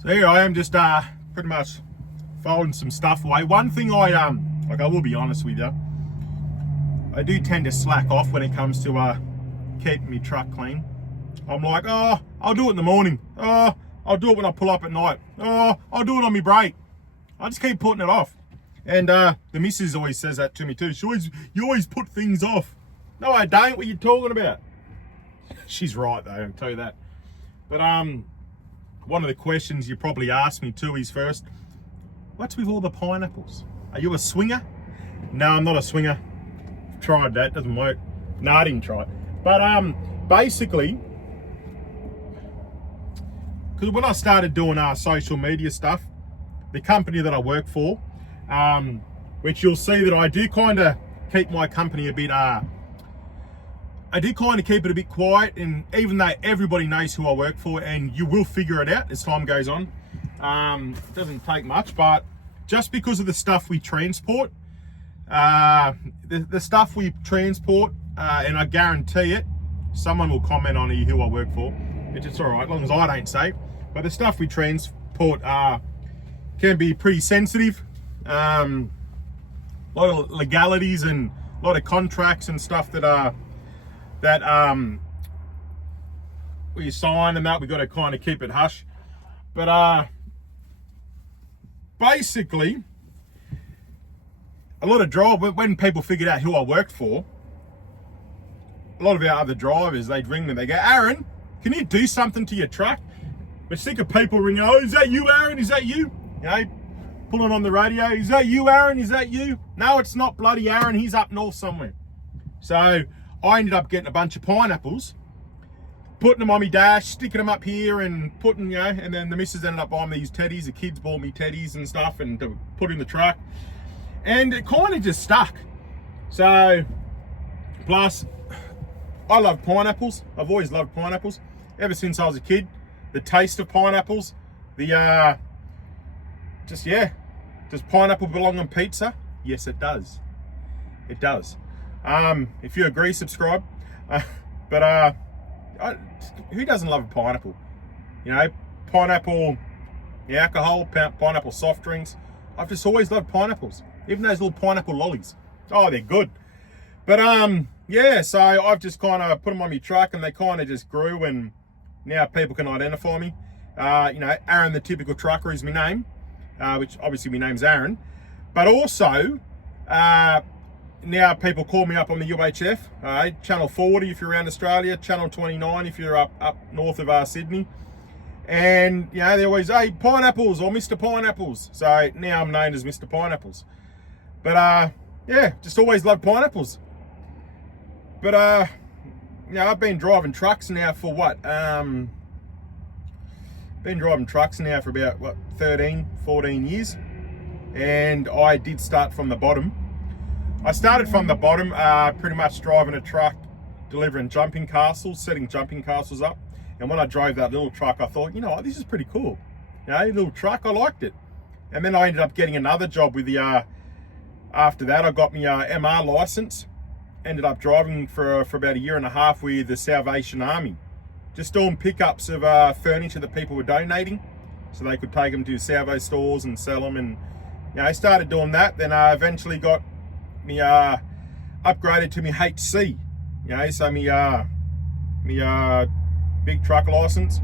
So here I am, just pretty much folding some stuff away. One thing I will be honest with you, I do tend to slack off when it comes to keeping my truck clean. I'm like, oh, I'll do it in the morning. Oh, I'll do it when I pull up at night. Oh, I'll do it on my break. I just keep putting it off. And the missus always says that to me too. You always put things off. No, I don't. What are you talking about? She's right though, I'll tell you that. But one of the questions you probably asked me too is first, what's with all the pineapples? Are you a swinger? No, I'm not a swinger. Tried that, doesn't work. No, I didn't try it. But basically, because when I started doing social media stuff, the company that I work for, which you'll see that I do kind of keep my company a bit, I do kind of keep it a bit quiet, and even though everybody knows who I work for, and you will figure it out as time goes on, it doesn't take much, but just because of the stuff we transport, the stuff we transport, and I guarantee it, someone will comment on who I work for, which is all right, as long as I don't say, but the stuff we transport can be pretty sensitive. A lot of legalities and a lot of contracts and stuff that we sign and that we got to kind of keep it hush. But basically, a lot of when people figured out who I worked for, a lot of our other drivers, they'd ring me, they go, Aaron, can you do something to your truck? We're sick of people ringing, oh, is that you, Aaron? Is that you? You know, pulling on the radio, is that you, Aaron? Is that you? No, it's not bloody Aaron, he's up north somewhere. So I ended up getting a bunch of pineapples, putting them on my dash, sticking them up here and putting, and then the missus ended up buying these teddies. The kids bought me teddies and stuff and to put in the truck. And it kind of just stuck. So, plus, I love pineapples. I've always loved pineapples. Ever since I was a kid. The taste of pineapples. Does pineapple belong on pizza? Yes, it does. It does. If you agree, subscribe. Who doesn't love a pineapple? You know, pineapple, the alcohol, pineapple soft drinks. I've just always loved pineapples. Even those little pineapple lollies. Oh, they're good. But so I've just kind of put them on my truck and they kind of just grew, and now people can identify me. Aaron the Typical Trucker is my name, which obviously my name's Aaron. But also, now people call me up on the UHF, Channel 40 if you're around Australia, Channel 29 if you're up north of Sydney. And, they always, hey, Pineapples or Mr. Pineapples. So now I'm known as Mr. Pineapples. But, just always loved pineapples. But, I've been driving trucks now for what? Been driving trucks now for about, 13, 14 years. And I did start from the bottom. I started from the bottom, pretty much driving a truck, delivering jumping castles, setting jumping castles up. And when I drove that little truck, I thought, you know what, this is pretty cool. Little truck, I liked it. And then I ended up getting another job with the, after that, I got my MR license. Ended up driving for about a year and a half with the Salvation Army. Just doing pickups of furniture that people were donating. So they could take them to Salvo stores and sell them. And, I started doing that. Then I eventually got me upgraded to my HC. So me big truck license,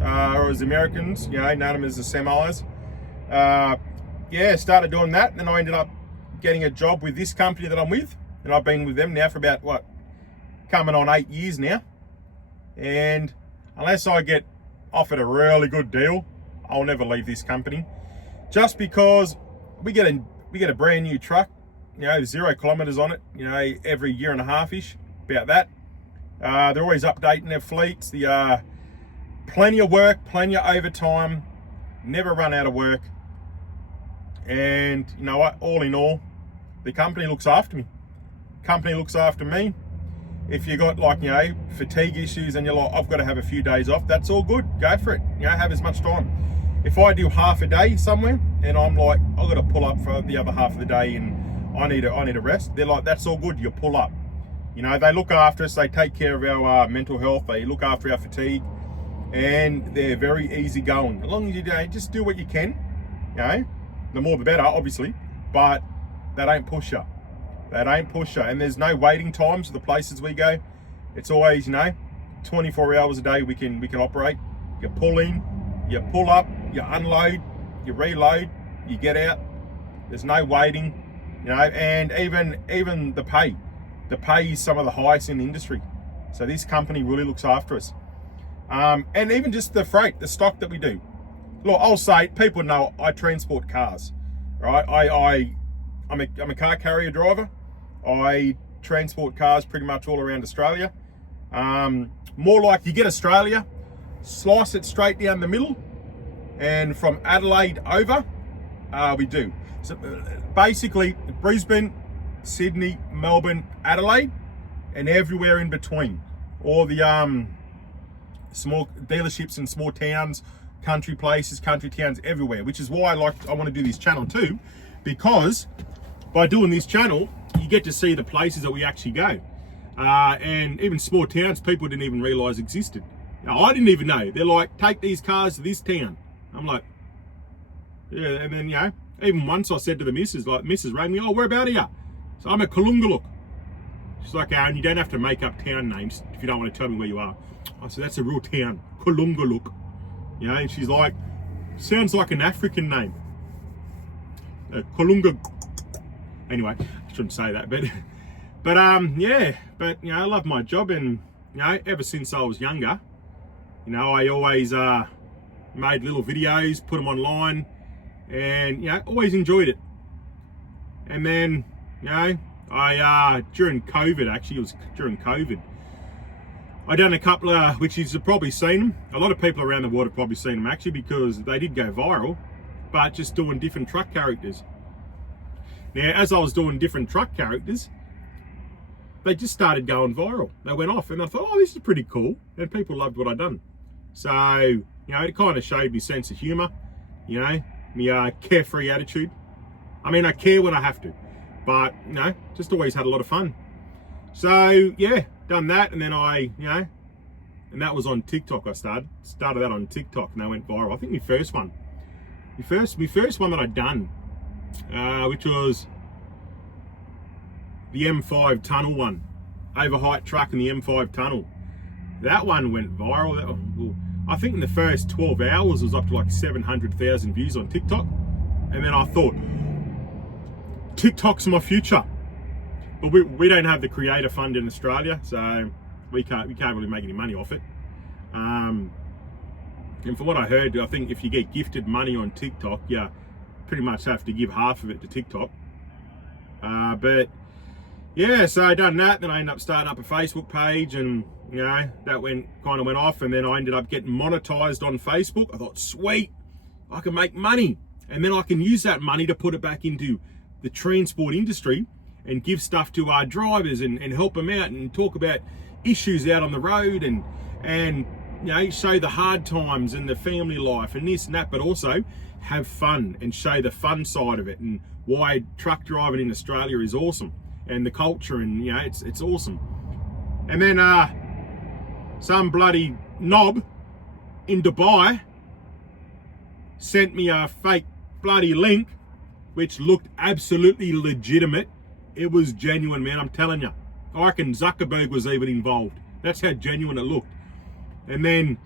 or as Americans, know them as the semis. Started doing that. Then I ended up getting a job with this company that I'm with, and I've been with them now for about coming on 8 years now. And unless I get offered a really good deal, I'll never leave this company. Just because we get a brand new truck, 0 kilometers on it, every year and a half ish, about that. They're always updating their fleets. Plenty of work, plenty of overtime, never run out of work. And you know what? All in all, the company looks after me. Company looks after me. If you got fatigue issues and you're like, I've got to have a few days off, that's all good. Go for it. Have as much time. If I do half a day somewhere and I'm like, I've got to pull up for the other half of the day and I need a rest, they're like, that's all good. You pull up. They look after us. They take care of our mental health. They look after our fatigue. and they're very easygoing. As long as you just do what you can, the more the better, obviously, but they don't push you. They don't push you, and there's no waiting times for the places we go. It's always, 24 hours a day we can operate. You pull in, you pull up, you unload, you reload, you get out. There's no waiting, and even the pay. The pay is some of the highest in the industry. So this company really looks after us. And even just the freight, the stock that we do. Look, I'll say, people know I transport cars, right? I'm a car carrier driver. I transport cars pretty much all around Australia. More like you get Australia, slice it straight down the middle, and from Adelaide over, we do. So basically, Brisbane, Sydney, Melbourne, Adelaide, and everywhere in between. All the small dealerships in small towns, country places, country towns, everywhere. Which is why I want to do this channel too, because by doing this channel, you get to see the places that we actually go. And even small towns people didn't even realise existed. Now, I didn't even know. They're like, take these cars to this town. I'm like, yeah. And then, even once I said to the missus, Mrs. rang me, oh, where about are you? So I'm at Kalungaluk. She's like, and you don't have to make up town names if you don't want to tell me where you are. I said, that's a real town, Kalungaluk. And she's like, sounds like an African name. Kalunga. Anyway, I shouldn't say that, but I love my job, and ever since I was younger, I always made little videos, put them online, and always enjoyed it. And then I during COVID, actually it was during COVID, I done a couple of, which you've probably seen them. A lot of people around the world have probably seen them actually, because they did go viral, but just doing different truck characters. Now, as I was doing different truck characters, they just started going viral. They went off, and I thought, oh, this is pretty cool, and people loved what I done. So, it kind of showed me sense of humour, my carefree attitude. I mean, I care when I have to, but, just always had a lot of fun. So, yeah, done that, and then and that was on TikTok. I started that on TikTok, and they went viral. I think my first one that I done, which was the M5 tunnel one, overheight truck in the M5 tunnel. That one went viral. I think in the first 12 hours it was up to like 700,000 views on TikTok. And then I thought, TikTok's my future. But we don't have the creator fund in Australia, so we can't really make any money off it. And from what I heard, I think if you get gifted money on TikTok, you pretty much have to give half of it to TikTok. But yeah, so I done that. Then I ended up starting up a Facebook page, and that kind of went off. And then I ended up getting monetized on Facebook. I thought, sweet, I can make money, and then I can use that money to put it back into the transport industry and give stuff to our drivers and help them out and talk about issues out on the road and show the hard times and the family life and this and that, but also have fun and show the fun side of it and why truck driving in Australia is awesome, and the culture, and it's awesome. And then some bloody knob in Dubai sent me a fake bloody link which looked absolutely legitimate. It was genuine, man, I'm telling you. I reckon Zuckerberg was even involved. That's how genuine it looked. And then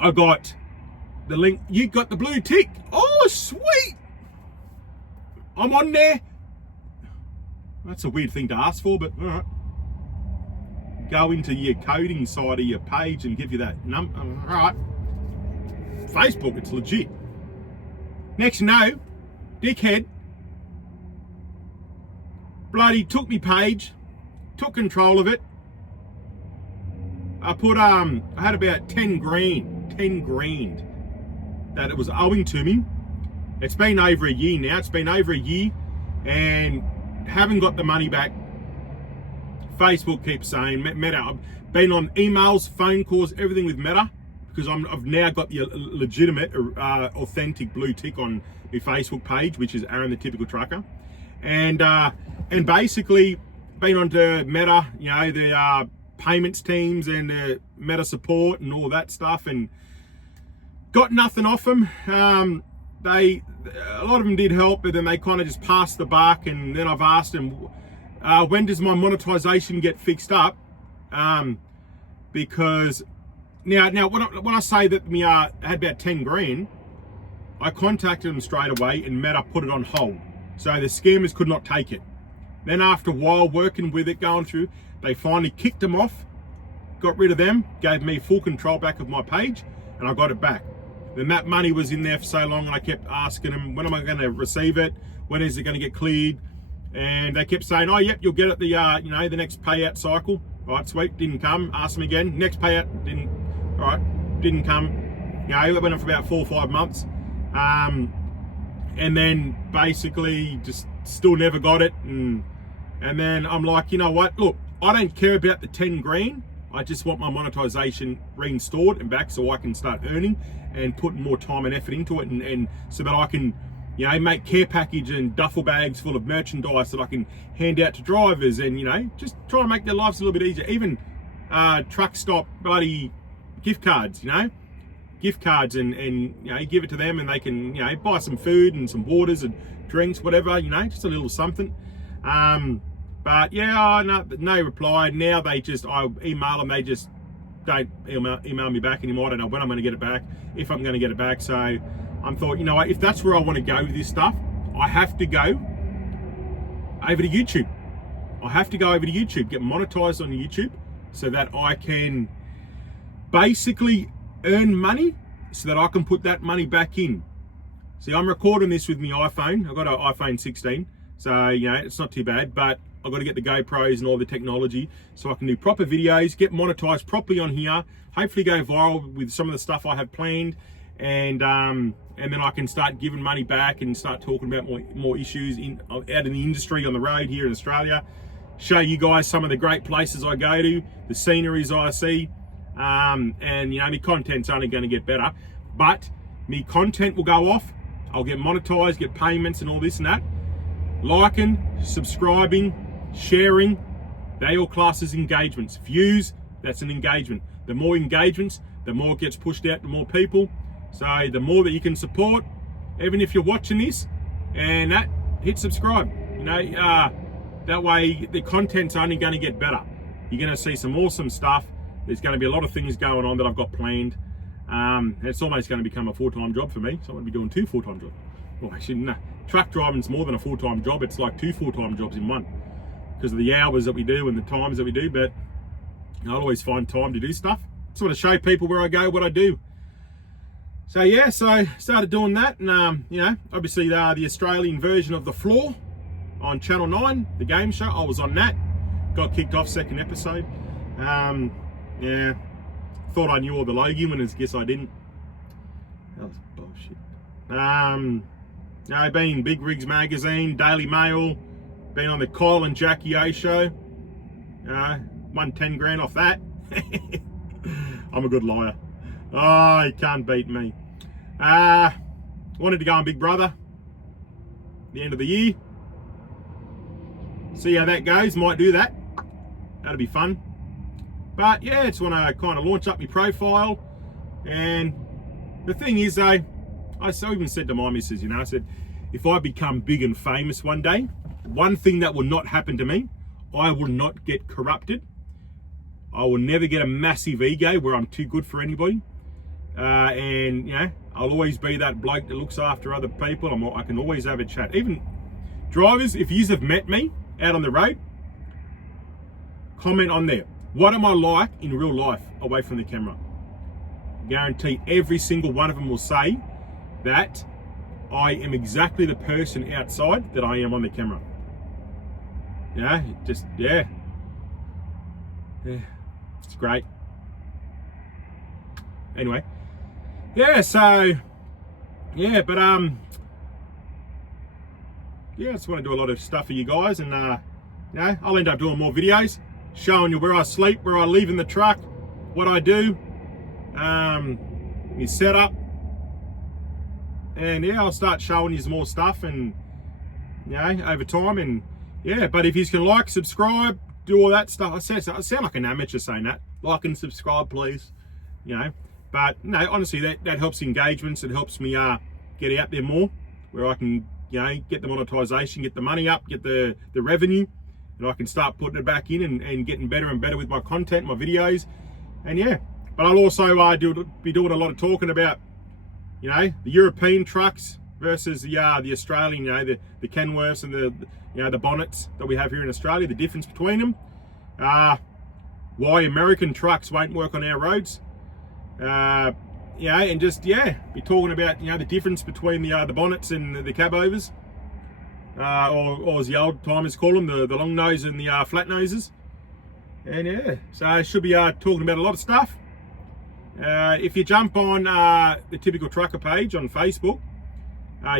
I got the link. You got the blue tick. Oh, sweet. I'm on there. That's a weird thing to ask for, but all right. Go into your coding side of your page and give you that number. All right. Facebook, it's legit. Next, dickhead bloody took me page, took control of it. I put I had about 10 grand that it was owing to me. It's been over a year now. It's been over a year and haven't got the money back. Facebook keeps saying, Meta, I've been on emails, phone calls, everything with Meta, because I've now got the legitimate, authentic blue tick on my Facebook page, which is Aaron the Typical Trucker. And basically been onto Meta, payments teams and meta support and all that stuff, and got nothing off them. A lot of them did help, but then they kind of just passed the buck. And then I've asked them, when does my monetization get fixed up? Because now when I say that we had about 10 grand, I contacted them straight away and Meta put it on hold, so the scammers could not take it. Then after a while working with it, going through, they finally kicked them off, got rid of them, gave me full control back of my page, and I got it back. Then that money was in there for so long, and I kept asking them, when am I going to receive it? When is it going to get cleared? And they kept saying, oh, yep, you'll get it the next payout cycle. All right, sweet, didn't come. Asked them again, next payout, didn't come. It went on for about 4 or 5 months. And then basically just still never got it. And then I'm like, you know what? Look, I don't care about the 10 grand. I just want my monetization reinstored and back so I can start earning and putting more time and effort into it, and so that I can, make care package and duffel bags full of merchandise that I can hand out to drivers, and, just try and make their lives a little bit easier. Even truck stop bloody gift cards, gift cards, and give it to them, and they can, buy some food and some waters and drinks, whatever, just a little something. But yeah, no reply. Now I email them, they just don't email me back anymore. I don't know when I'm going to get it back, if I'm going to get it back. So I thought, if that's where I want to go with this stuff, I have to go over to YouTube. I have to go over to YouTube, get monetized on YouTube, so that I can basically earn money, so that I can put that money back in. See, I'm recording this with my iPhone. I've got an iPhone 16, so it's not too bad, but I've got to get the GoPros and all the technology so I can do proper videos, get monetized properly on here, hopefully go viral with some of the stuff I have planned, and then I can start giving money back and start talking about more issues out in the industry on the road here in Australia. Show you guys some of the great places I go to, the sceneries I see, and my content's only going to get better. But my content will go off. I'll get monetized, get payments and all this and that. Liking, subscribing, sharing, they all class as engagements. Views, that's an engagement. The more engagements, the more it gets pushed out to more people. So the more that you can support, even if you're watching this, and hit subscribe. That way the content's only going to get better. You're going to see some awesome stuff. There's going to be a lot of things going on that I've got planned. It's almost going to become a full-time job for me. So I'm going to be doing 2 full-time jobs. Well, actually, no. Truck driving's more than a full-time job. It's like 2 full-time jobs in one, because of the hours that we do and the times that we do. But I'll always find time to do stuff. Just want to show people where I go, what I do. So yeah, so started doing that, and obviously the Australian version of The Floor on Channel 9, the game show, I was on that. Got kicked off second episode. Yeah, thought I knew all the Logie winners, guess I didn't. That was bullshit. Been in Big Rigs Magazine, Daily Mail, been on the Kyle and Jackie O show. Won 10 grand off that. I'm a good liar. Oh, you can't beat me. Wanted to go on Big Brother the end of the year. See how that goes. Might do that. That'll be fun. But yeah, just want to kind of launch up my profile. And the thing is, though, I even said to my missus, I said, if I become big and famous one day, one thing that will not happen to me, I will not get corrupted. I will never get a massive ego where I'm too good for anybody. And I'll always be that bloke that looks after other people. I can always have a chat. Even drivers, if you have met me out on the road, comment on there. What am I like in real life away from the camera? Guarantee every single one of them will say that I am exactly the person outside that I am on the camera. Yeah, it's great. Anyway, yeah, so yeah, but I just want to do a lot of stuff for you guys, and I'll end up doing more videos, showing you where I sleep, where I live in the truck, what I do, my setup, and I'll start showing you some more stuff, and over time, and but if you can like, subscribe, do all that stuff. I sound like an amateur saying that. Like and subscribe, please. But no, honestly, that helps engagements. It helps me get out there more, where I can get the monetization, get the money up, get the revenue, and I can start putting it back in and getting better and better with my content, my videos, and yeah. But I'll also be doing a lot of talking about the European trucks versus the Australian, the Kenworths and the Bonnets that we have here in Australia, the difference between them, why American trucks won't work on our roads, and just be talking about the difference between the Bonnets and the cabovers, or as the old timers call them, the long nose and the flat noses, and so I should be talking about a lot of stuff. If you jump on the Typical Trucker page on Facebook,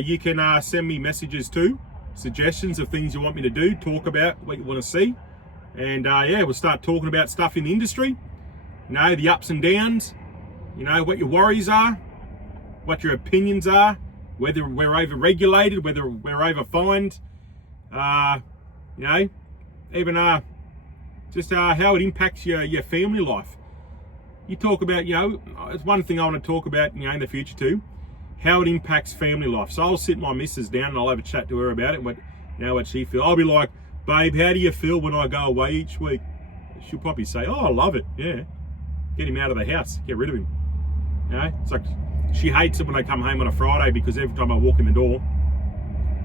you can send me messages too, suggestions of things you want me to do, talk about what you want to see, and we'll start talking about stuff in the industry, the ups and downs, what your worries are, what your opinions are, whether we're over-regulated, whether we're over-fined, even just how it impacts your family life. You talk about, it's one thing I want to talk about, in the future too, how it impacts family life. So I'll sit my missus down and I'll have a chat to her about it, what she feels. I'll be like, babe, how do you feel when I go away each week? She'll probably say, oh, I love it, yeah. Get him out of the house, get rid of him. It's like, she hates it when I come home on a Friday, because every time I walk in the door,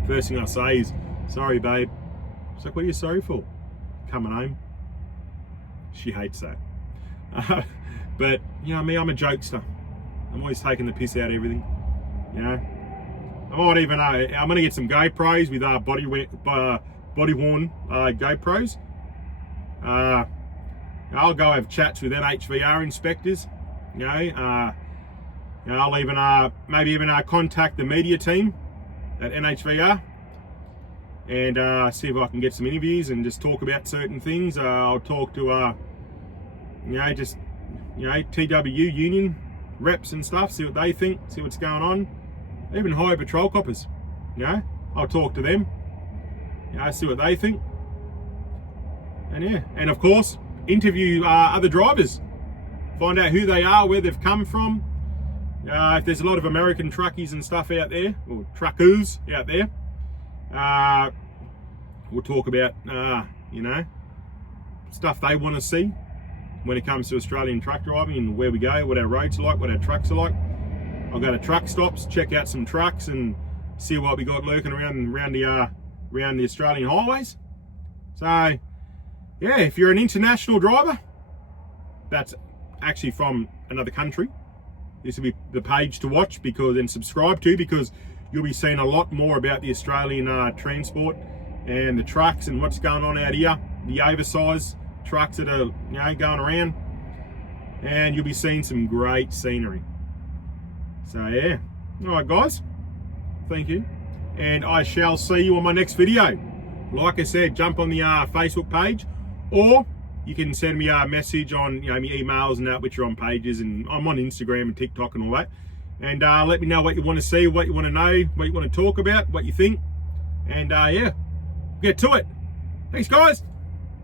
first thing I say is, sorry, babe. It's like, what are you sorry for? Coming home. She hates that. But, me, I'm a jokester. I'm always taking the piss out of everything. I might even, I'm going to get some GoPros with body-worn GoPros. I'll go have chats with NHVR inspectors. I'll even, maybe even contact the media team at NHVR and see if I can get some interviews and just talk about certain things. I'll talk to, TWU union reps and stuff, see what they think, see what's going on. Even highway patrol coppers, I'll talk to them, see what they think. And of course, interview other drivers, find out who they are, where they've come from. If there's a lot of American truckies and stuff out there, or truckers out there, we'll talk about, stuff they want to see when it comes to Australian truck driving and where we go, what our roads are like, what our trucks are like. I'll go to truck stops, check out some trucks and see what we got lurking around the Australian highways. So, if you're an international driver, that's actually from another country, this will be the page to watch and subscribe to, because you'll be seeing a lot more about the Australian transport and the trucks and what's going on out here, the oversized trucks that are going around, and you'll be seeing some great scenery. So all right guys, thank you, and I shall see you on my next video. Like I said, jump on the Facebook page, or you can send me a message on my emails and that, which are on pages, and I'm on Instagram and TikTok and all that, and let me know what you want to see, what you want to know, what you want to talk about, what you think, and get to it. Thanks guys.